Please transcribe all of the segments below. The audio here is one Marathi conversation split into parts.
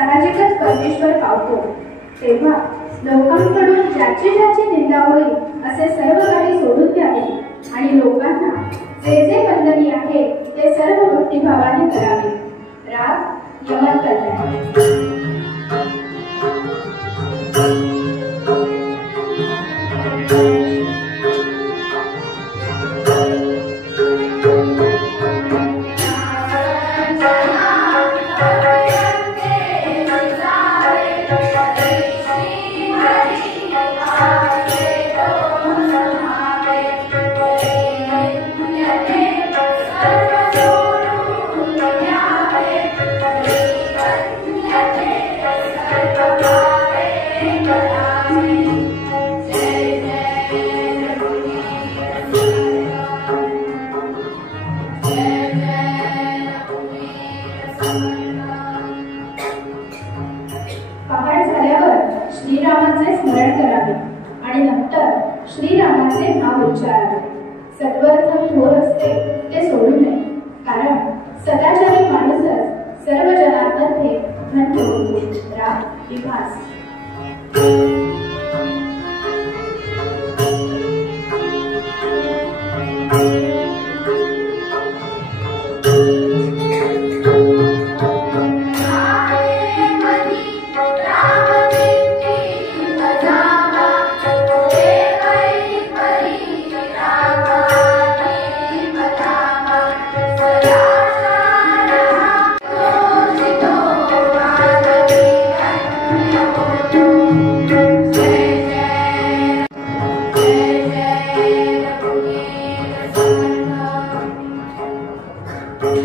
साहजिकच परमेश्वर पावतो, तेव्हा लोकांकडून ज्याची ज्याची निंदा होईल असे सर्व काही सोडून द्यावे आणि लोकांना जे जे वंदनीय आहे ते सर्व भक्तिभावाने करावे. राग यमन कल्याण. पहाट झाल्यावर श्रीरामाचे स्मरण करावे आणि नंतर श्रीरामाचे नाव उच्चारावे. सत्वर्थ थोर असते ते सोडू नये, कारण सदाचारी माणूसच सर्व जनांमध्ये घन होतो. राग विभास.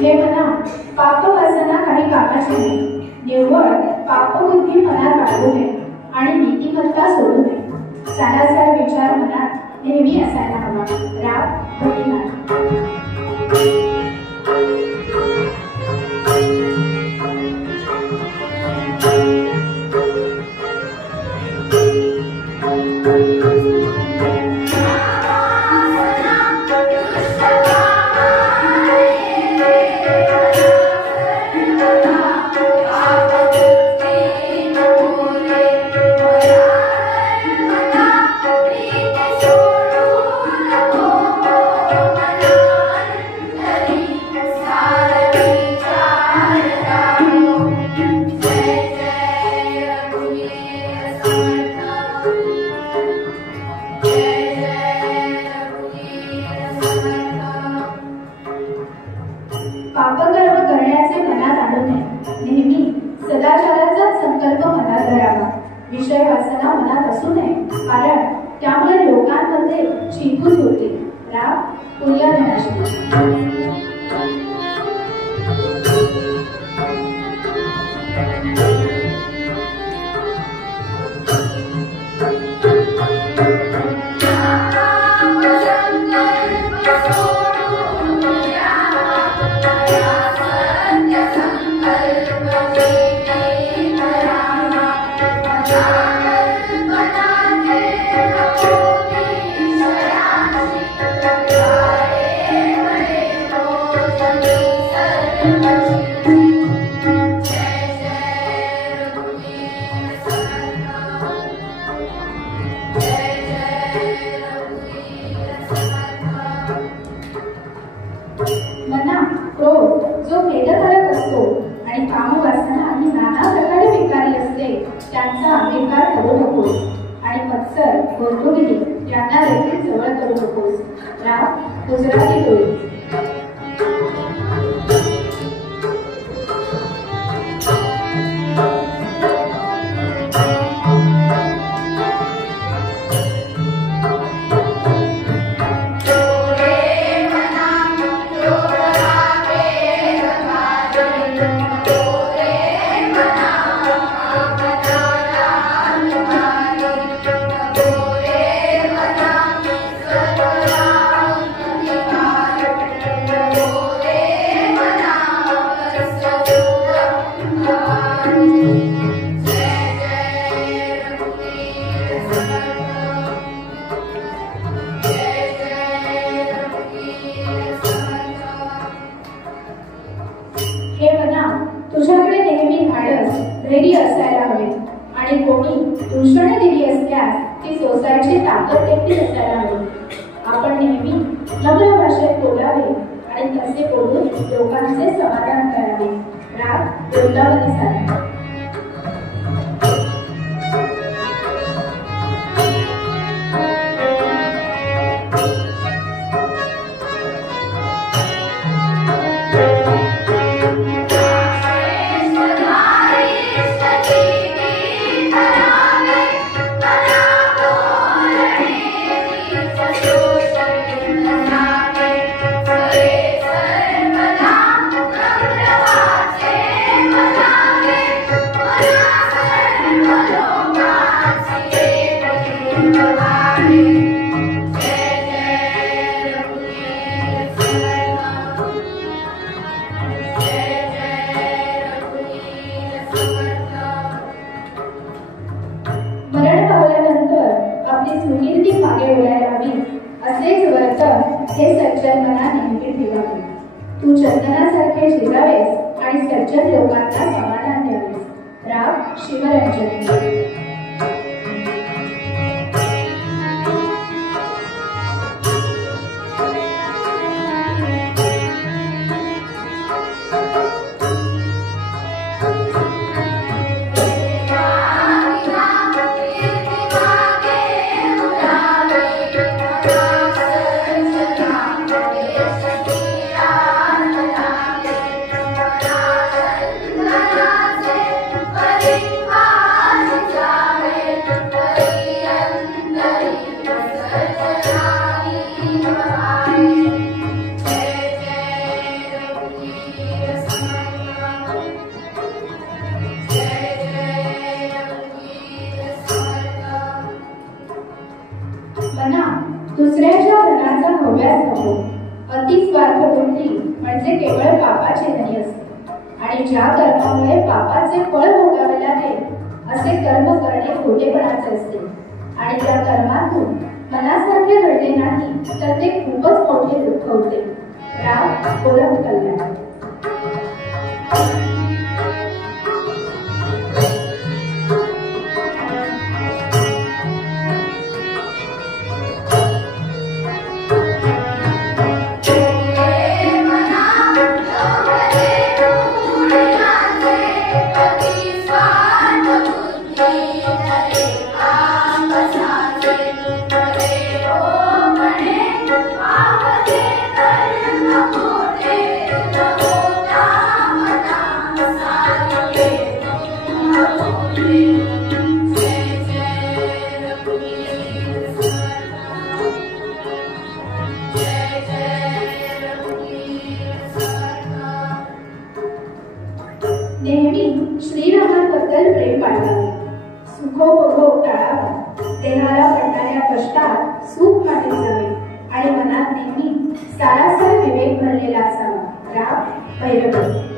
हे मना, पापवासना काही कामाची नाही. निव्वळ पापबुद्धी मनात बाळगू नये आणि नीतिमत्ता सोडू नये. सारासार विचार मनात नेहमी असायला हवा. राग भक्तिनाथ. पापकर्म करण्याचे मनात आणू नये. नेहमी सदाचाराचा संकल्प मनात धरावा. विषय वासना मनात असू नये, कारण त्यामुळे लोकांमध्ये चीकूच होते. राग पुर्याधनाशी. मना, क्रोध जो भेदकारक असतो आणि कामवासना ही नाना प्रकारे विकारी असते त्यांचा अंगीकार करू नकोस. आणि मत्सर गोंधळी यांना देखील जवळ करू नकोस. राग गुजराती डोळी. तुझ्याकडे नेहमी धाडस निर्भयी असायला हवे आणि कोणी दूषण दिली असल्यास ती सोसायची ताकद देखील असायला हवी. आपण नेहमी नम्र भाषेत बोलावे आणि तसे बोलून लोकांचे समाधान करावे. राग वृंदावनी सारखा. मरण पावल्यानंतर आपली सुकीर्ती मागे ओढायला हवी असेच वर्तन हे सज्जन मना नेहमी ठेवावे. तू चंदनासारखे शिजावेस आणि सज्जन लोकांना समाधान द्यावेस. राग शिवरंजन. मना दुसऱ्याच्या धनाचा हव्यास नको. अति स्वार्थ बुद्धी म्हणजे केवळ पापाची धनी असते आणि ज्या कर्मामुळे पापाचे फळ भोगावे लागेल असे कर्म करणे खोटेपणाचे असते आणि त्या कर्मातून मनासारखे घडले नाही तर ते खूपच मोठे दुःख होते. राग गोरख कल्याण. नेहमी श्रीरामांबद्दल प्रेम बाळगावे. सुखोपभोग टाळावा. देहाला पडणाऱ्या कष्टात सुख मानले जावे आणि मनात नेहमी सारासार विवेक भरलेला असावा. राग भैरव.